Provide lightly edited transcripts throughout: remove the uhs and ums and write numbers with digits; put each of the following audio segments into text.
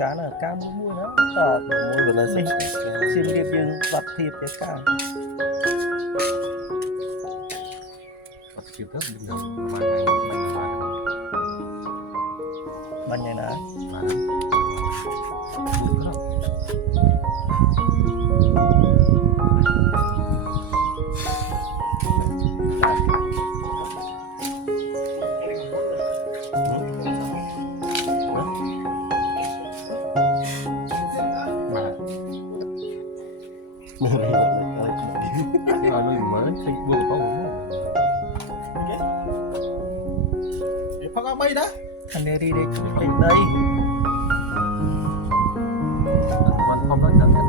cá là cá muối đó muối của nó sinh sinh điệp dương vật thiệp cái cá vật thiệp rất bình thường ban ngày nè bay đó anh đi đi đâyมันkhông nói chẳng hạn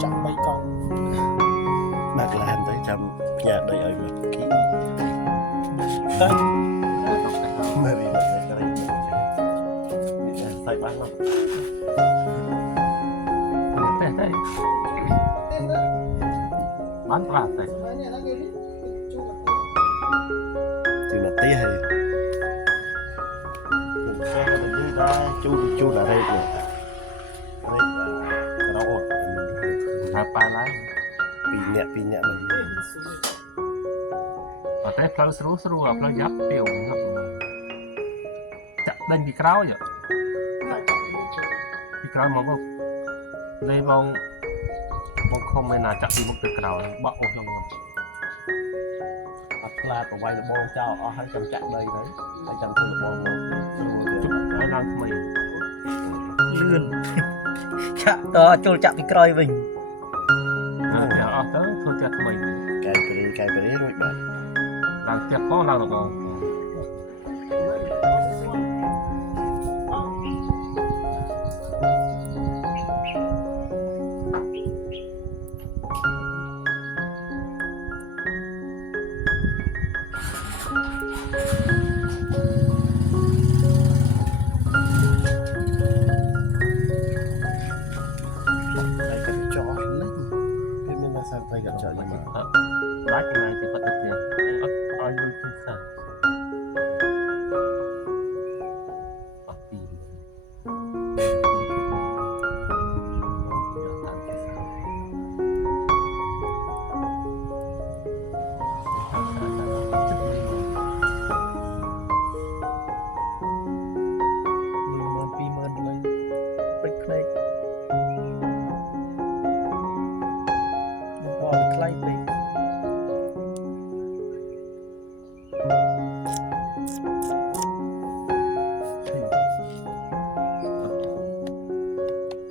chậm bay con bạc làm tới trăm nhà đây ở một ký mà vì là cái đây sai bán lắm bán bạc này chừng là tía hay xe mình đi ra chú là đây nè đây cái đó là ba lá pin nhẹ mình ở đây phơi sưu ở phơi giáp tiểu chặt lên bị cáo vậy bị cáo mong không đây mong không nên là chặt đi một cái cáo bọc trong là của quay là bô cho hai trăm chặt đây đấy hai trăm từ bô nó đang mày lươn chạm to trôi chạm bị coi mình ở tới thôi chặt mày cái đấy rồi bạn đang chặt có nào được không tay gặp trợ nhưng mà lát này thì bắt được tiền ai luôn trên sàn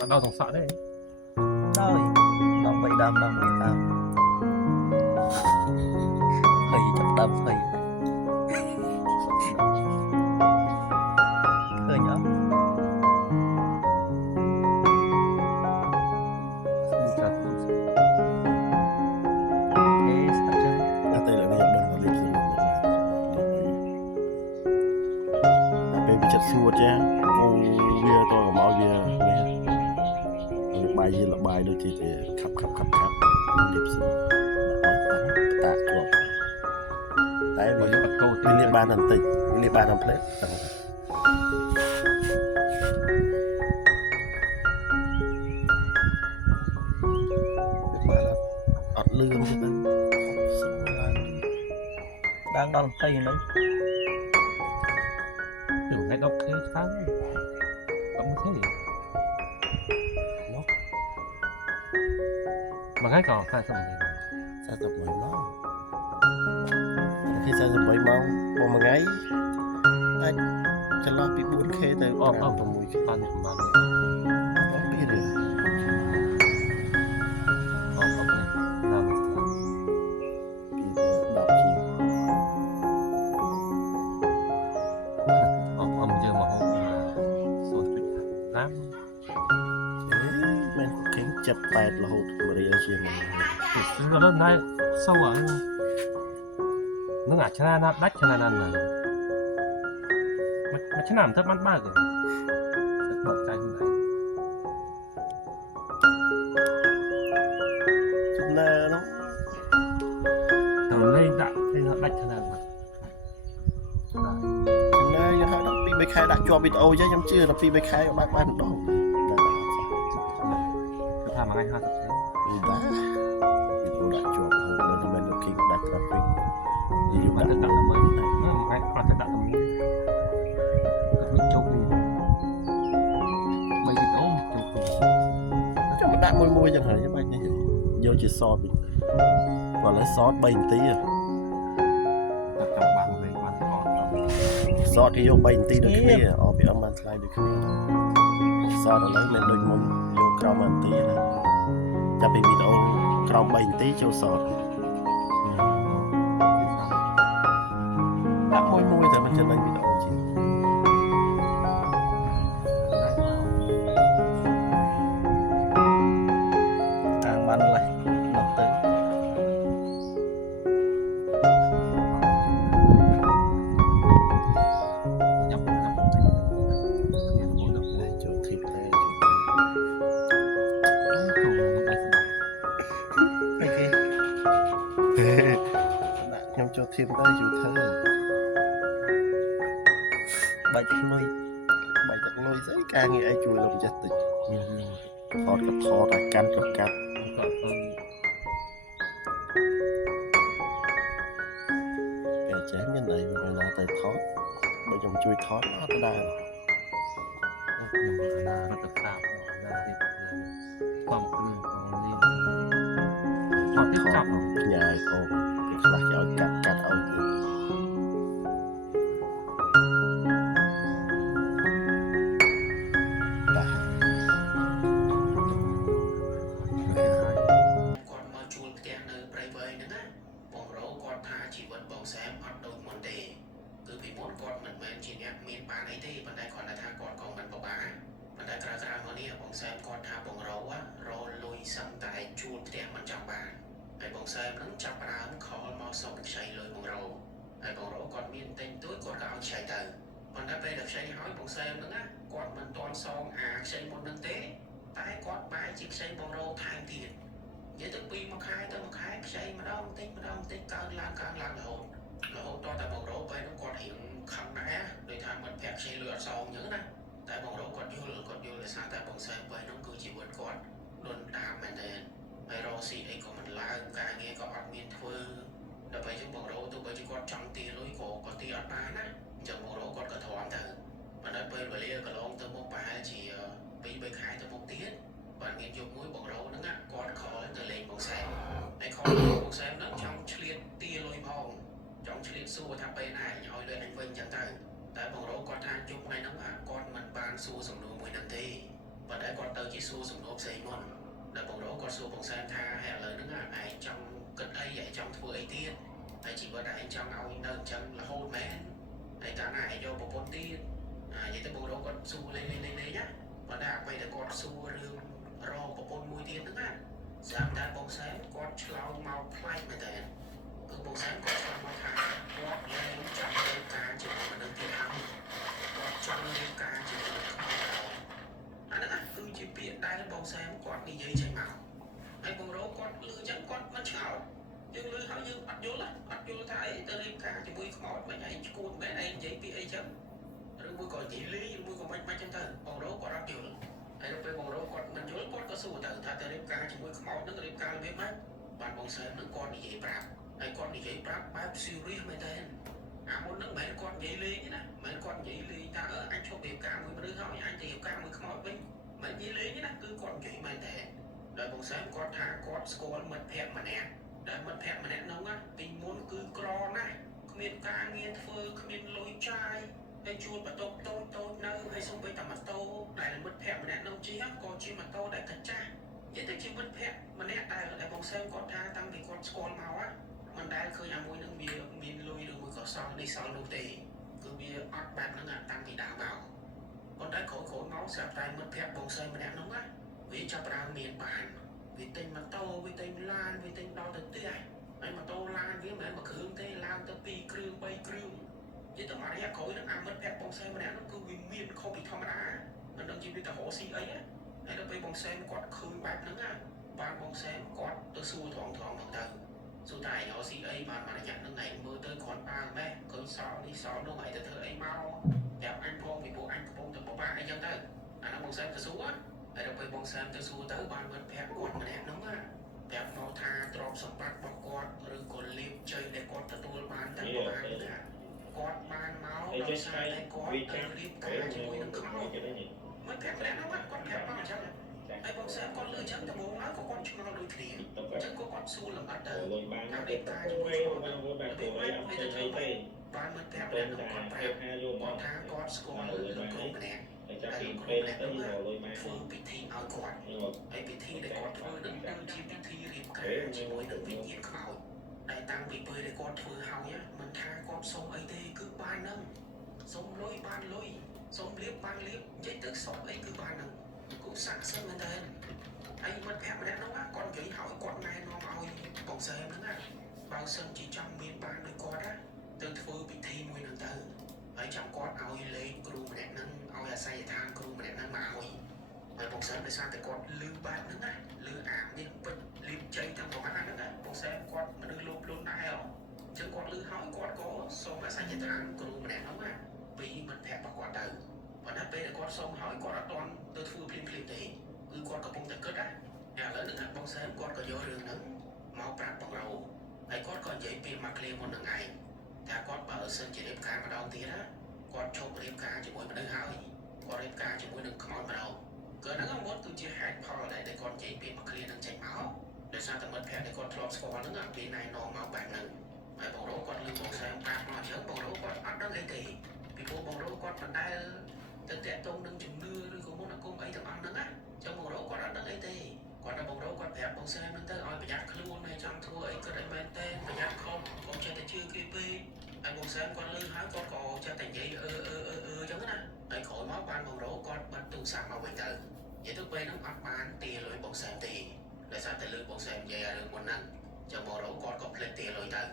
đau thằng sợ đấy rồi đâm vậy đâm thầy chặt đâm thầy khơi nhở đây là cái đường vào lên bên chặt xua chứ cô bia tôi có máu bia bài gì là bài đôi thì khắp điệp xuống tạc chuột tại vì bên liên ban làm tỉnh bên liên ban làm plate ọt lương cho ta đang đòn thầy đấy kiểu cái độc thế khá không thế mà cái còn sai sao tập mấy máu khi sao tập mấy máu bỏ một ngày anh cho lo bị buồn khê tới không mùi con nhận vào không biết rồi đọc gì ông giờ mà không số chút lắm men khiến chập bẹt là hụt của đây ở trên này nó lên đây sâu ở nó ngã chân nó đách chân này mà chân làm thấp mắt ba rồi bật tay như này chúng ta nó thằng lên đã thì nó đách chân này ខែដាក់ជាប់វីដេអូចឹងខ្ញុំជឿថា2 3ខែក៏បានម្ដង คือทำมาให้50 cent ដែរវីដេអូដាក់ជាប់ហើយនៅមិនលោកគីដាក់ក្រាហ្វិកនិយាយ มัน ដាក់ จะตัดทำไมไม่เขาจะตัดตรงนี้มันจุกนี่ไม่ติดโอ้จุก ចាំដាក់មួយចឹងហើយបាច់នេះយកជាសតវិញគាត់លើសត3នាទី ตัดกำบังเลยมันออก សតគេយក3នាទីដូចគ្នាអបពីអមបានថ្លៃដូចគ្នាសតឥឡូវមិនដូចមុនយកក្រោម1នាទីណាចាប់ពីវីដេអូក្រោម3នាទីចូលសតដាក់មួយតែមិនចំណេញវីដេអូជា បានឡើយមកទៅ nhập ចូលធីបដែរ អីគេ ដាក់ខ្ញុំចូលធីបដែរជួយធ្វើ បាច់លុយ បាយទឹកលុយស្អីការងារអីជួយលោកម្ចាស់តិច nhiều ថតក៏ថតតែកាន់ក៏កាត់ ก็เออ គេចេះមានអីវាណាទៅថតបើខ្ញុំជួយថតអត់ដែរ อยู่หน้ารัตตาหน้าที่ความคือของนี่พอที่จับ ផ្ញើឲ្យកូនពេលខ្លះគេឲ្យកាត់ឲ្យទៀតបាទ គាត់មកជួលផ្ទះនៅព្រៃវែងហ្នឹងណាបងរោគាត់ថាជីវិតបងសែមអត់ដូចមុនទេគឺពីមុនគាត់មិនមែនជាអ្នកមានបានអីទេប៉ុន្តែគាត់ថាគាត់ក៏មិនពិបាកប៉ុន្តែក្រោយៗមកនេះបងសែមគាត់ថាបងរោរលុយសឹងតែជួលផ្ទះមិនចង់បានហើយបងសែមហ្នឹងចាប់ផ្ដើមខលមកសុំខ្ចីលុយបងរោហើយបងរោគាត់មានទិញទួយគាត់ក៏ឲ្យខ្ចីទៅប៉ុន្តែពេលដែលខ្ចីហើយបងសែមហ្នឹងណាគាត់មិនទាន់សងអាខ្ចីមុនហ្នឹងទេតែគាត់បែរជាខ្ចីបងរោថែមទៀត និយាយទៅពីមួយខែទៅមួយខែខ្ចីម្ដងបន្តិចកើនឡើងរហូតតតែបងរោពេលនោះគាត់រៀងខឹងដែរដោយថាមិត្តភក្តិខ្ចីលុយអត់សងអញ្ចឹងណាតែបងរោគាត់យល់ដោយសារតែបងសែមពេលនោះគឺជីវិតគាត់លន់ដាមមែនទេហើយរកស៊ីអីក៏មិនឡើងការងារក៏អត់មានធ្វើដល់ពេលអញ្ចឹងបងរោទោះបីជាគាត់ចង់ទាលុយក៏ទាអត់បានណាអញ្ចឹងបងរោគាត់ក៏ទ្រាំទៅប៉ុន្តែពេលវេលាកន្លងទៅមុខប្រហែលជា2 3ខែទៅមុខទៀត bạn nghiên cứu mũi bằng râu nó ngắt con khó từ lên bằng xe này khó bằng xe nó trong chuyên tia lôi phong trong chuyên xua tháp bên này nhoi lên anh vinh chẳng tay tại bằng râu con than chung này nó ngắt con mình ban xua dùng đồ mùi năm tí và đấy con tới chỉ xua dùng đồ xây môn để bằng râu con xua bằng xe tha hay lời nó ngắt ai trong cất ấy vậy trong thua ấy tiên ai chỉ có đại trong ao đơn chân là hôn mến ai ta này vô một bốn tiên vậy tới bằng râu con xua lên nhá và đã quay được con xua rương រងប្រពន្ធមួយទៀតហ្នឹងណាស្រាប់តែបងសែនគាត់ឆ្លងមកផ្លាច់មែនតើគឺបងសែនគាត់ឆ្លងមកថាគាត់លែងចាំទៅការជាមួយមនុស្សទៀតហើយគាត់ចង់រៀបការជាមួយមនុស្សខ្មោចអាហ្នឹងគឺជាពាក្យដែលបងសែនគាត់និយាយចេញមកហើយបងរោគាត់លឺចឹងគាត់មិនឆ្ងល់យើងលឺហើយយើងអត់យល់ថាអីទៅរៀបការជាមួយខ្មោចមិនឯងឈួតមែនឯងនិយាយពីអីចឹងឬមួយក៏និយាយលីឬមួយក៏មិនចឹងទៅបងរោគាត់អត់យល់ ហើយពេលបងរោគាត់មិនយល់គាត់ក៏សួរទៅថាទៅរៀបការជាមួយខ្មោចនឹងរៀបការរបៀបម៉េចបានបងសែននឹងគាត់និយាយប្រាប់ហើយគាត់និយាយប្រាប់បែប serious មែនទេអាមុននឹងមិនគាត់និយាយលេងណាមិនគាត់និយាយលេងថាអញឈប់រៀបការមួយមនុស្សហើយអញទៅរៀបការមួយខ្មោចវិញមិននិយាយលេងណាគឺគាត់និយាយមែនទេដោយបងសែនគាត់ថាគាត់ស្គាល់មិត្តភក្តិម្នាក់ដែលមិត្តភក្តិម្នាក់នោះណាពីមុនគឺក្រណាស់គ្មានការងារធ្វើគ្មានលុយចាយ ហើយជួលបន្ទប់តូចនៅហើយសូម្បីតែម៉ូតូដែលមិត្តភក្តិម្នាក់នោះជិះក៏ជាម៉ូតូដែលកាចាស់និយាយទៅជាមិត្តភក្តិម្នាក់ដែលបងសែនគាត់ថាតាំងពីគាត់ស្គាល់មកមិនដែលឃើញអាមួយនឹងវាមានលុយឬមួយក៏សល់នេះសល់នោះទេគឺវាអត់បែបហ្នឹងតាំងពីដើមមកប៉ុន្តែក្រោយមកស្រាប់តែមិត្តភក្តិបងសែនម្នាក់នោះណាវាចាប់ផ្ដើមមានបានវាទិញម៉ូតូវាទិញឡានវាទិញដល់ទៅផ្ទះហើយម៉ូតូឡានវាមិនមែនមួយគ្រឿងទេឡើងទៅ2គ្រឿង3គ្រឿង vậy tụi mày á coi nó ăn mất phép bông sen mà nè nó cứ miên không bị thòng đá mình đang chỉ biết là họ xí ấy á hay là bây bông sen quạt khơi bạc nữa á ban bông sen quạt tôi xua thoáng bằng từ dù tại nó xí ấy mà nhận nó ngày mưa tới con ba mẹ cứ so nó ngày tới thơ ấy mau đẹp anh phong vì bố anh phong từ bố ba anh dân tới anh nó bông xem tới xuống á ai đâu phải bông xem tới xuống tới ban bên phép con mà đẹp đúng á phép nó tha trộm sập bát bọc con rồi còn liệp chơi để con tự tôi bán tới bố ba nữa con ban máu đâu sai đây con từ liệp cả chỉ mùi nó không mới phép lẽ nó bắt con phép bao chắc ai bông xem con lưỡi trắng từ bố nói của con chưa đôi khỉ chắc có con su là bắt đầu nào đẹp ta chỉ mùi con biết mấy bây giờ thơ mày ban bên phép lẽ nó con phép con tha con score lưỡi nó không mà nè đại lục không lẽ đúng á phương bị thi ao con ấy bị thi để con thưa đứng đang chi bị thi riêng cả chỉ mùi đứng bị nhiệt khảo đại tăng bị bơi để con thưa hào nhá mình tha con sông ấy thì cứ ban nâng sông lôi sông liếp ban liếp dây tức sông ấy cứ ban nâng cũng sẵn sớm lên tên anh mất phép lẽ nó á con kỹ hỏi con này nó mau bóng xe nữa á bao sân chỉ trong miền ban đôi con á từ phương bị thi mùi nâng từ ở trong con ao lên kêu mà đẹp nâng ao là say than kêu mà đẹp nâng mà ao rồi bóng xe để sao thì con lưu ban nâng á lưu ảm đi bật liêm chơi trong một ăn nâng á bóng xe con mà đưa lốp luôn này không chứ con lưu hỏi con có số mà say than kêu mà đẹp nâng á vì mình phép vào quả đời và nó bây giờ con xong hỏi con đã toàn tôi thua phim thì cứ con có bông thật cất á nhà lớn đừng bông sớm con có vô rừng nắng máu bạc bằng rầu ấy con còn dễ pin mặc liền một nửa ngày ta con bảo sơn chỉ đẹp cá mà đau tí đó con chụp đẹp cá chỉ mỗi mà đứa hỏi con đẹp cá chỉ mỗi đừng không mà đâu cỡ nó không muốn tôi chia hạt kho lại để con dễ pin mặc liền đừng chảy máu để sao tao mất phép để con flop score nó ngậm bên này nó máu bạc nừng ấy bông rổ con lưu bông sớm bạc mà chớ bông rổ con bắt nó gây kỳ vì bố bông rổ con mình đã tới tệ tông đừng chừng đưa rồi cũng muốn là cung ấy thằng ăn nữa á trong bông rổ con đã đừng ấy tì còn là bông rổ con phép bông xe nó tới oi phải giặt luôn này trong thua ấy có đấy men tên phải giặt không con chơi tới chưa kia pi anh bông xe con lư hái con cò cho thành vậy giống á ấy khỏi máu ban bông rổ con bắt tu sạc màu bình tử vậy thức bên nó bắt ban tì lưỡi bông xe tì để sao tới lưỡi bông xe về được một năm trong bông rổ con có lên tì lưỡi tử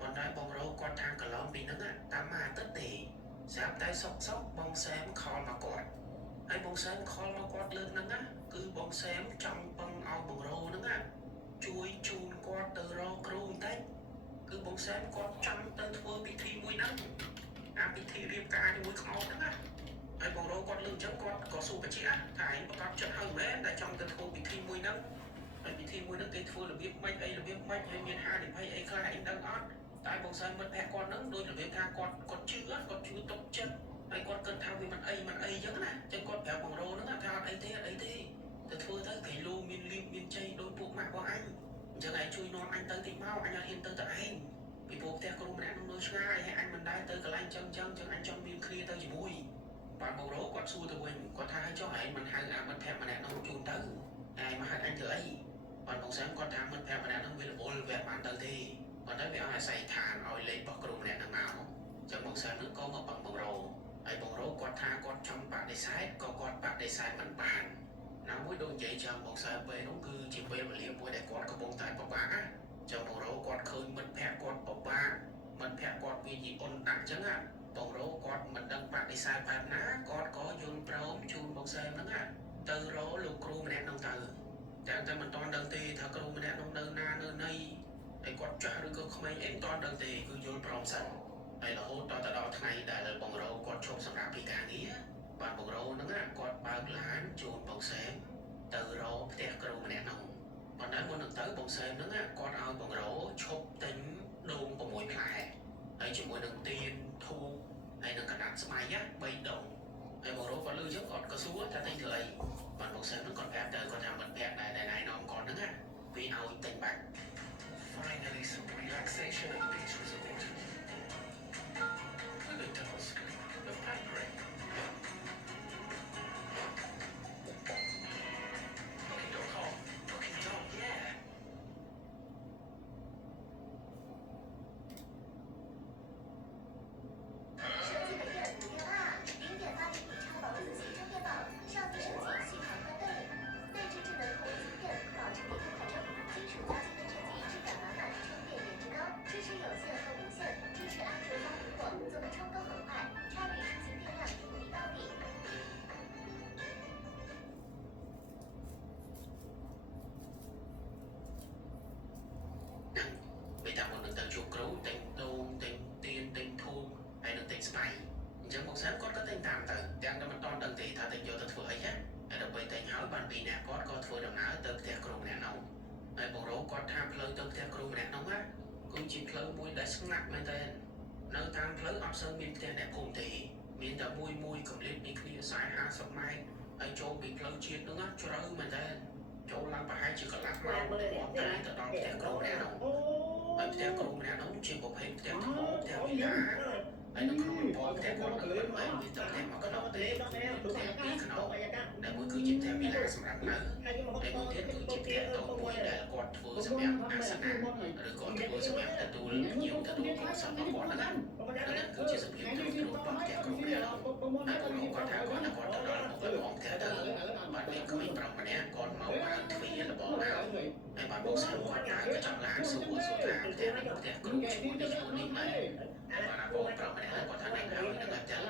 con trái bông rổ con thang cả lon đi nữa á tám mà tất tì sạp tay sóc bông xém kho mà quạt ai bông xém kho mà quạt lên nắng á cứ bông xém trong bông ao bông rô nắng á chui chun quạt từ rô kru tết cứ bông xém quạt trong tên thua bị thi mùi nắng bị thi riêng cả như mùi kho nắng á ai bông rô quạt lưng chấm quạt có su bạch chị á thải mà quạt chân hơi mế tại trong tên thua bị thi mùi nắng ai bị thi mùi nắng tên thua là biết mách ấy là biết mách hay miền hai để hay ấy khai anh đang ót tại bông xém mất mẹ con nắng đôi là biết tha con chưa tốc chân ai con cần thao vì mình ấy giống nè chứ con béo bằng rô nó thao ấy thế từ thôi tới phải lô miên chay đôi bộ mạc của anh giờ ngày chui non anh tới thì mau anh hiện tới anh vì bộ theo con mình ăn nó ngay hay anh mình đai tới cái anh chân anh trong miên kia tới chỉ mùi bạn bằng rô con xui từ mình con tha cho hãy mình hai mình thèm mà nè nó chun tới ai mà hai anh thử ấy bạn bằng sáng con tha mình thèm mà nè nó bị là bôi vẹt bạn tới thì còn tới bây giờ xài thàn rồi lấy bọc rô nè nó nào chẳng bằng sáng nước có một bằng rô ai bông rổ quạt tha quạt trong bạn để sai có quạt bạn để sai mình bàn nó mới đôi vậy cho một sai về nó cứ chỉ về mà liệu để quạt có bông tai bọc bá cho bông rổ quạt khơi mình phép quạt bọc ba mình phép quạt vì gì ôn đặng chẳng hạn bông rổ quạt mình đang bạn để sai bạn ná quạt có dồn prôm chun bông xe nó á từ rổ lục kru mình nông từ chẳng ta mình toàn đơn tì thà kru mình nông đơn na nơi này để quạt trả được không ai em toàn đơn tì cứ dồn prôm sẵn đây là hốt đó ta ngày đại là bông rô con chụp sẵn rạp bị cả nghĩa và bông rô nó ngạc con bao lán chuồn bông xém từ rô tẹt rô mà nè nông còn đã muốn được tới bông xém nó ngạc con ao bông rô chụp tính đôn của mỗi mẹ ấy chỉ muốn được tiền thu hay được cả đạn sớm ai á bay đồng hay bông rô còn lưu trước còn có súa ta thấy thời còn bông xém nó còn vẹt đời còn làm mình vẹt này nó còn nữa ngạc vì ao tình bạc finally some relaxation and peace was awarded. The task of pampering. Booking.com. Booking.com, yeah.支持有线បានពីអ្នកគាត់ក៏ធ្វើដំណើរទៅផ្ទះគ្រូម្នាក់នោះហើយបងរោគាត់ថាផ្លូវទៅផ្ទះគ្រូម្នាក់នោះណាគឺជាផ្លូវមួយដែលស្ងាត់មែនទែននៅតាមផ្លូវអត់សូវមានផ្ទះអ្នកភូមិទេមានតែមួយកម្លេចពីគ្នា40-50ម៉ែត្រហើយចូលពីផ្លូវជាតិនោះណាជ្រៅមែនទែនចូលឡើងប្រហែលជាកន្លះម៉ោងទៅដល់ផ្ទះគ្រូម្នាក់នោះហើយផ្ទះគ្រូម្នាក់នោះជាប្រភេទផ្ទះថ្មផ្ទះវិឡាហើយនៅក្នុងរបបផ្ទះគាត់នឹងមិនមានតែផ្ទះមកក្នុងទេផ្ទះពីរខ្នងដែលមួយគឺជាផ្ទះវិឡាសម្រាប់នៅហើយមួយទៀតគឺជាផ្ទះតូចមួយដែលគាត់ធ្វើសម្រាប់អាសនៈឬគាត់ធ្វើសម្រាប់ទទួលភ្ញៀវទទួលកុសលរបស់គាត់ហ្នឹងហ្នឹងគឺជាសភាពទ្រទ្រង់របស់ផ្ទះគ្រូម្នាក់នោះហើយគាត់ថាគាត់ទៅដល់មកបងផ្ទះទៅបាត់មានក្មេងប្រុសម្នាក់គាត់មកបានទ្វាររបស់មកហើយបានមកស្រួលគាត់ដើរទៅចំឡានសួរថាផ្ទះនេះផ្ទះគ្រូឈ្មោះនេះឈ្មោះនេះហើយបានបងប្រុសម្នាក់គាត់ថានឹងហើយនឹងតែចាំ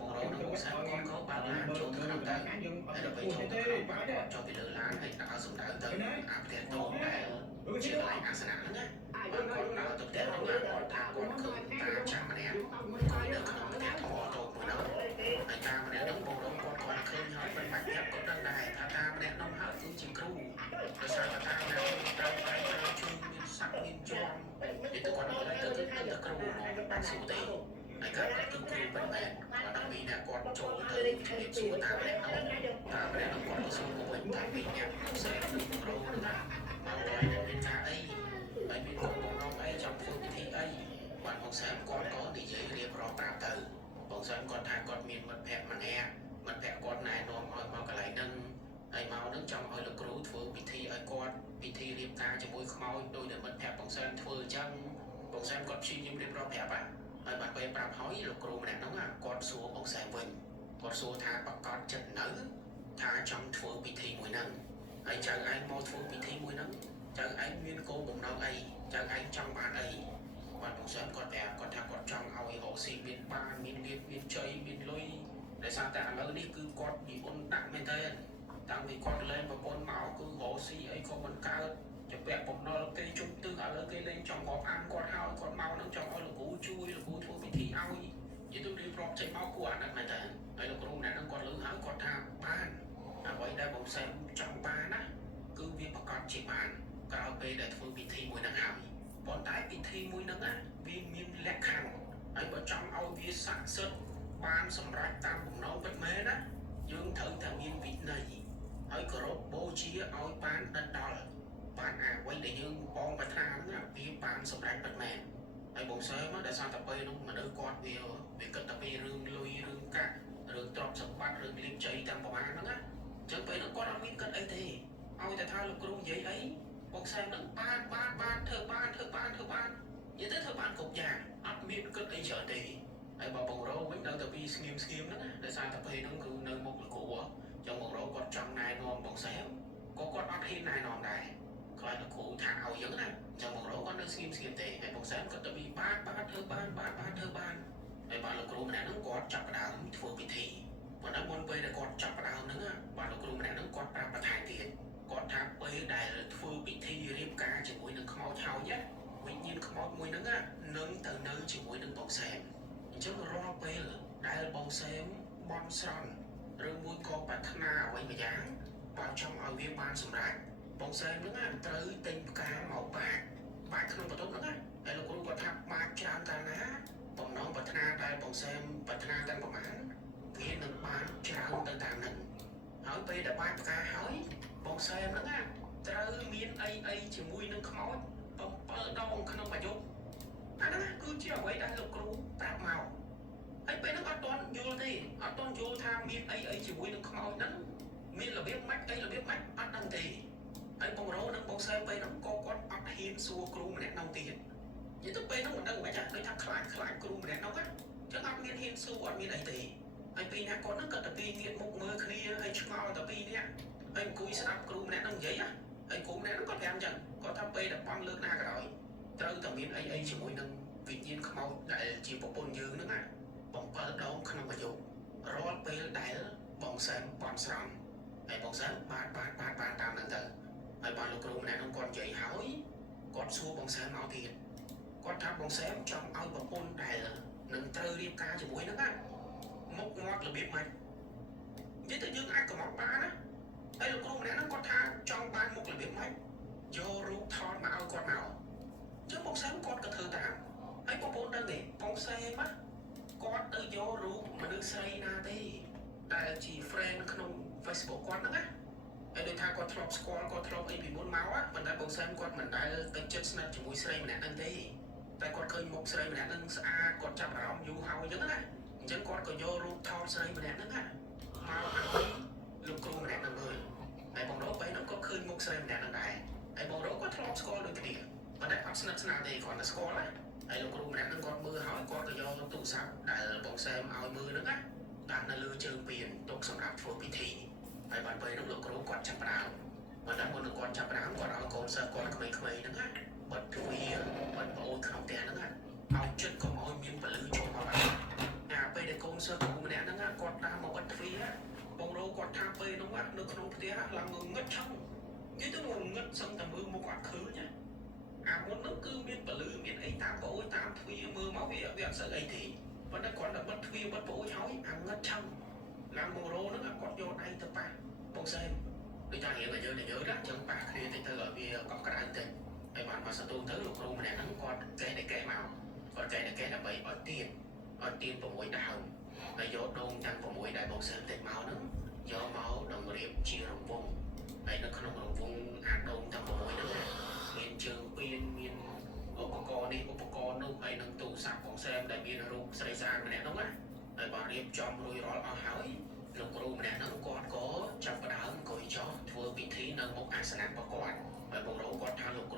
បងរោនឹងសាប់គាត់បើឡានចូលទៅក្នុងទៅហើយដល់ពេលចូលទៅក្នុងគាត់ចូលពីលើឡានហើយដើរសំដៅទៅអាផ្ទះតូចដែលជាកន្លែងអាសនៈហ្នឹងណាបានគាត់ដើរទៅផ្ទះហ្នឹងគាត់ថាគាត់ឃើញតាចាំម្នាក់គាត់នៅក្នុងផ្ទះធំតូចមួយនោះហើយតាម្នាក់ហ្នឹងបងរោគាត់ឃើញហើយមិនបាច់ចាប់គាត់ដឹងដែរថាតាម្នាក់ហ្នឹងហើយគឺជាគ្រូដោយសារតាម្នាក់ត្រូវជួយមានស័ក្តិមានជាប់ពីទៅគាត់ទៅគ្រូមកបានសួរទេហើយគាត់គឺគ្រូមិនមែនគាត់ដល់ពីអ្នកគាត់ចូលទៅជំរាបសួរតាម្នាក់ហ្នឹងគាត់សួរមកវិញថាពីអ្នកផ្សេងគ្រូហ្នឹងមកទៅមានថាអីហើយមានគាត់បងអីចង់ធ្វើពិធីអីបានមកសាមគាត់ក៏និយាយរៀបរាប់ប្រាប់ទៅបងសាមគាត់ថាគាត់មានមិត្តភក្តិម្នាក់មិត្តភក្តិគាត់ណែនាំឲ្យមកកន្លែងហ្នឹងហើយមកនឹងចង់ឲ្យលោកគ្រូធ្វើពិធីឲ្យគាត់ពិធីរៀបការជាមួយខ្មោចដោយតែមិត្តភក្តិបងសាមធ្វើអញ្ចឹងបងសាមគាត់ព្យាយាមរៀបរាប់ប្រាប់ហើយបានពេលប្រាប់ហើយលោកគ្រូម្នាក់ហ្នឹងគាត់សួរបងសាមវិញគាត់សួរថាប្រកាសចិត្តនៅថាចង់ធ្វើពិធីមួយហ្នឹងហើយចៅឯងមកធ្វើពិធីមួយហ្នឹងចៅឯងមានគោលបំណងអីចៅឯងចង់បានអីបានបងសាមគាត់ប្រាប់គាត់ថាគាត់ចង់ឲ្យរកស៊ីមានបានមានលៀបមានជ័យមានលុយដោយសារតែឥឡូវនេះគឺគាត់និមន្តដាក់មែនតើតាំងពីគាត់លេងប្រពន្ធមកគឺរកស៊ីអីក៏មិនកើតជាពាក់បំណុលគេជុំទិសឥឡូវគេលេងចង់រាប់អានគាត់ហើយគាត់មកនឹងចង់ឲ្យលោកគ្រូជួយលោកគ្រូធ្វើពិធីឲ្យនិយាយទៅរៀបរាប់ចេញមកគួរអាណិតមែនតើហើយលោកគ្រូម្នាក់ហ្នឹងគាត់លើកហើយគាត់ថាបានអ្វីដែលបងសែមចង់បានណាគឺវាប្រកាសជាបានក្រោយពេលដែលធ្វើពិធីមួយហ្នឹងហើយប៉ុន្តែពិធីមួយហ្នឹងវាមានលក្ខខណ្ឌហើយបើចង់ឲ្យវាស័ក្តិសិទ្ធិបានសម្រេចតាមបំណងពិតមែនណាយើងត្រូវតែមានវិន័យហើយគោរពបូជាឲ្យបានដិតដល់បានអ្វីដែលយើងបងប្រាថ្នាហ្នឹងវាបានសម្រេចពិតមែនហើយបងសើមកដែលសន្តពេលនោះមនុស្សគាត់វាគិតតែពីរឿងលុយរឿងកាក់រឿងទ្រព្យសម្បត្តិរឿងលៀបជ័យតាមប្រមាណហ្នឹងណាអញ្ចឹងពេលនោះគាត់អត់មានគិតអីទេឲ្យតែថាលោកគ្រូនិយាយអីបងសើនឹងបានធ្វើបាននិយាយទៅធ្វើបានគ្រប់យ៉ាងអត់មានគិតអីច្រើនទេហើយបើបងរោវិញនៅតែពីស្ងៀមហ្នឹងណាដោយសារតែពេលហ្នឹងគឺនៅមុខលោកគ្រូចឹងបងរោគាត់ចង់ណែនាំបងសែមក៏គាត់អត់ហ៊ានណែនាំដែរខ្លាចលោកគ្រូថាឲ្យយើងណាចឹងបងរោគាត់នៅស្ងៀមទេហើយបងសែមគាត់ទៅពីបានធ្វើបានហើយបានលោកគ្រូម្នាក់ហ្នឹងគាត់ចាប់ផ្ដើមធ្វើពិធីប៉ុន្តែមុនពេលដែលគាត់ចាប់ផ្ដើមហ្នឹងបានលោកគ្រូម្នាក់ហ្នឹងគាត់ប្រាប់បន្ថែមទៀតគាត់ថាពេលដែលធ្វើពិធីរៀបការជាមួយនឹងខ្មោចហើយវិញ្ញាណខ្មោចមួយហ្នឹងនឹងទៅនៅជាមួយនឹងបងសែមអញ្ចឹងរាល់ពេលដែលបងសែមបន់ស្រន់ឬមួយក៏ប្រាថ្នាអ្វីមួយយ៉ាងបើចង់ឲ្យវាបានសម្រេចបងសែមហ្នឹងត្រូវទិញផ្កាមកបាក់ក្នុងបន្ទប់ហ្នឹងហើយលោកគ្រូគាត់ថាបាក់ច្រើនកាលណាបំណងប្រាថ្នាដែលបងសែមប្រាថ្នាទាំងប្រមាណវានឹងបានច្រើនទៅតាមហ្នឹងហើយពេលដែលបាក់ផ្កាហើយបងសែមហ្នឹងត្រូវមានអីជាមួយនឹងខ្មោច7ដងក្នុងមួយយប់អាហ្នឹងគឺជាអ្វីដែលលោកគ្រូប្រាប់មកហើយពេលហ្នឹងអត់ទាន់យល់ទេអត់ទាន់យល់ថាមានអីជាមួយនឹងខ្មោចហ្នឹងមានរបៀបម៉េចអត់ដឹងទេហើយបងរោនិងបងសែមពេលហ្នឹងក៏គាត់អត់ហ៊ានសួរគ្រូម្នាក់នោះទៀតនិយាយទៅពេលហ្នឹងមិនដឹងមិនចាដូចថាខ្លាចគ្រូម្នាក់នោះចឹងអត់មានហ៊ានសួរអត់មានអីទេហើយពីរនាក់គាត់ហ្នឹងក៏តែពីរងាកមុខមើលគ្នាហើយឆ្ងល់តែពីរនាក់ហើយអង្គុយស្ដាប់គ្រូម្នាក់នោះនិយាយហើយគ្រូម្នាក់នោះគាត់ប្រាប់ចឹងគាត់ថាពេលដែលបងលើកណាក៏ដោយត្រូវតែមានអីជាមួយនឹងវិញ្ញាណខ្មោចដែលជាប្រពន្ធយើងហ្នឹង7ដងក្នុងមួយយប់រាល់ពេលដែលបងសែមបន់ស្រន់ហើយបងសែមបានតាមហ្នឹងទៅហើយបានលោកគ្រូម្នាក់នោះគាត់និយាយហើយគាត់សួរបងសែមមកទៀតគាត់ថាបងសែមចង់ឲ្យប្រពន្ធដែលនឹងត្រូវរៀបការជាមួយហ្នឹងមុខងាត់របៀបម៉េចនិយាយទៅយើងអាចកំណត់បានណា ហើយលោកគ្រូម្នាក់ហ្នឹងគាត់ថាចង់បានមុខរបៀបម៉េចយករូបថតមកឲ្យគាត់មកចឹងបងសែមគាត់ក៏ធ្វើតាមហើយបងប្អូនដឹងទេបងសែមគាត់ទៅយករូបមនុស្សស្រីណាទេដែលជា friend ក្នុង Facebook គាត់ហ្នឹងណាហើយដូចថាគាត់ធ្លាប់ស្គាល់គាត់ធ្លាប់អីពីមុនមកប៉ុន្តែបងសែមគាត់មិនដែលទៅជិតស្និទ្ធជាមួយស្រីម្នាក់ហ្នឹងទេតែគាត់ឃើញមុខស្រីម្នាក់ហ្នឹងស្អាតគាត់ចាប់អារម្មណ៍យូរហើយអញ្ចឹងណាអញ្ចឹងគាត់ក៏យករូបថតស្រីម្នាក់ហ្នឹងណាមកឲ្យលោកគ្រូម្នាក់ហ្នឹងមើលហើយបងរកពេលហ្នឹងគាត់ឃើញមុខស្រីម្នាក់ហ្នឹងដែរហើយបងរកគាត់ធ្លាប់ស្គាល់ដូចគ្នាប៉ុន្តែអត់ស្និទ្ធស្នាលទេគាត់តែស្គាល់ណាហើយលោកគ្រូម្នាក់ហ្នឹងគាត់មើលហើយគាត់ក៏យកទូរស័ព្ទដែលបងសែមឲ្យមើលហ្នឹងណាដាក់នៅលើជើងពៀនទុកសម្រាប់ធ្វើពិធីហើយបានពេលហ្នឹងលោកគ្រូគាត់ចាប់ផ្ដើមប៉ុន្តែមុននឹងគាត់ចាប់ផ្ដើមគាត់ឲ្យកូនសិស្សគាត់ក្មេងៗហ្នឹងណាបិទទ្វារបិទប្អូនក្នុងផ្ទះហ្នឹងណាឲ្យចិត្តកុំឲ្យមានពលឺចូលមកបានពេលដែលកូនសិស្សគ្រូម្នាក់ហ្នឹងគាត់តាមមកបិទទ្វារបងរោគាត់ថាពេលហ្នឹងនៅក្នុងផ្ទះឡើងងឹតឆឹងនិយាយទៅងឹតសឹងតែមើលមុខអត់ឃើញអាមុនហ្នឹងគឺមានពលឺមានអីតាមប្អូនតាមទ្វារមើលមកវាអត់ស្អីទេប៉ុន្តែគាត់តែបិទទ្វារបិទប្អូនហើយអាងឹតឆឹងឡើងបងរោហ្នឹងគាត់យកដៃទៅប៉ះបងសែមដូចថារៀងយើងណាចឹងប៉ះគ្នាតិចទៅឲ្យវាកក់ក្ដៅតិចហើយបានមកសទូទៅលោកគ្រូម្នាក់ហ្នឹងគាត់កេះតែកេះមកគាត់កេះតែកេះដើម្បីឲ្យទៀន6ដើមហើយយកដូងទាំង6ដែលបងសែមតិចមកហ្នឹងយកមកតម្រៀបជារង្វង់ហើយនៅក្នុងរង្វង់អាដូងទាំង6ហ្នឹងមានជើងពៀនមានឧបករណ៍នេះឧបករណ៍នោះហើយនឹងទូរស័ព្ទបងសែមដែលមានរូបស្រីស្អាតម្នាក់ហ្នឹងណាហើយបានរៀបចំរួចរាល់អស់ហើយលោកគ្រូម្នាក់ហ្នឹងគាត់ក៏ចាប់ផ្ដើមអង្គុយចុះធ្វើពិធីនៅមុខអាសនៈរបស់គាត់